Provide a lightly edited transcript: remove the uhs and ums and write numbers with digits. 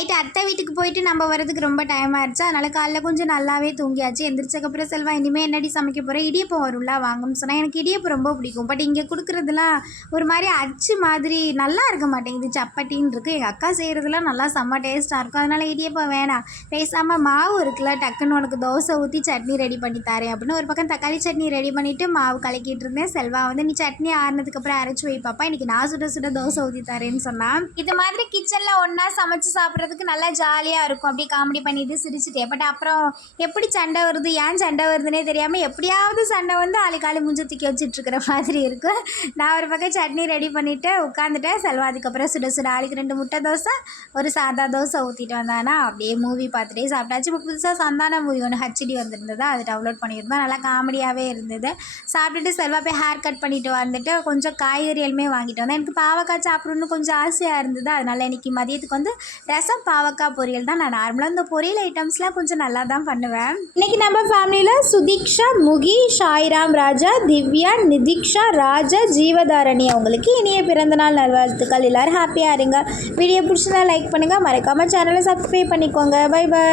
Night அத்தை வீட்டுக்கு போயிட்டு நம்ம வரதுக்கு ரொம்ப டைம் ஆயிடுச்சு. அதனால் காலைல கொஞ்சம் நல்லாவே தூங்கியாச்சு. எந்திரிச்சக்கப்புறம் செல்வா இனிமேல் என்னடி சமைக்க போகிறேன், இடியப்பம் வரும்ல வாங்கன்னு சொன்னால். எனக்கு இடியப்பம் ரொம்ப பிடிக்கும். பட் இங்கே கொடுக்குறதுலாம் ஒரு மாதிரி அச்சு மாதிரி நல்லா இருக்க மாட்டேங்குது, சப்பட்டின்னு இருக்குது. எங்கள் அக்கா செய்கிறதுலாம் நல்லா செம்ம டேஸ்ட்டாக இருக்கும். அதனால் இடியப்பம் வேணாம், பேசாமல் மாவு இருக்குல்ல, டக்குன்னு உனக்கு தோசை ஊற்றி சட்னி ரெடி பண்ணி தரேன் அப்படின்னு ஒரு பக்கம் தக்காளி சட்னி ரெடி பண்ணிவிட்டு மாவு கலக்கிட்டு இருந்தேன். செல்வா வந்து நீ சட்னி ஆறுனதுக்கப்புறம் அரைச்சி வை பாப்பா, இன்றைக்கி நான் சுட சுட தோசை ஊற்றி தரேன்னு சொன்னான். இது மாதிரி கிச்சனில் ஒன்றா சமைச்சு சாப்பிட்றதுக்கு நல்லா ஜாலியாக இருக்கும். அப்படியே காமெடி பண்ணிட்டு சிரிச்சுட்டே. பட் அப்புறம் எப்படி சண்டை வருது, ஏன் சண்டை வருதுன்னே தெரியாமல் எப்படியாவது சண்டை வந்து ஆளுக்காளி மூஞ்ச தூக்கி வச்சுட்ருக்கிற மாதிரி இருக்கும். நான் ஒரு பக்கம் சட்னி ரெடி பண்ணிவிட்டு உட்காந்துட்டேன். செல்வா அதுக்கப்புறம் சுட சுட ஆளுக்கு 2 முட்டை தோசை ஒரு சாதா தோசை ஊற்றிட்டு வந்தானா. அப்படியே மூவி பார்த்துட்டே சாப்பிட்டாச்சு. இப்போ புதுசாக சந்தான மூவி ஒன்று ஹச்டி வந்திருந்தது, அது டவுன்லோட் பண்ணியிருந்தோம். நல்லா காமெடியாகவே இருந்தது. சாப்பிட்டுட்டு செல்வா போய் ஹேர் கட் பண்ணிவிட்டு வந்துட்டு கொஞ்சம் காய்கறிகளுமே வாங்கிட்டு வந்தேன். எனக்கு பாவக்காய் சாப்பிட்ணுன்னு கொஞ்சம் ஆசையாக இருந்தது. அதனால் இன்றைக்கி மதியத்துக்கு வந்து ரசம் பாவக்காய் பொரியல் தான். நான் நார்மலாக இந்த பொரியல் ஐட்டம்ஸ்லாம் கொஞ்சம் நல்லா தான் பண்ணுவேன். இன்றைக்கி நம்ம ஃபேமிலியில் சுதீக்ஷா, முகி, ஷாய்ராம் ராஜா, திவ்யா, நிதிக்ஷா, ராஜா, ஜீவதாரணி அவங்களுக்கு இனிய பிறந்தநாள் நல்வாழ்த்துக்கள். எல்லோரும் ஹாப்பியாக இருங்க. வீடியோ பிடிச்சதா லைக் பண்ணுங்கள், மறக்காமல் சேனலை சப்ஸ்கிரைப் பண்ணிக்கோங்க. Bye bye.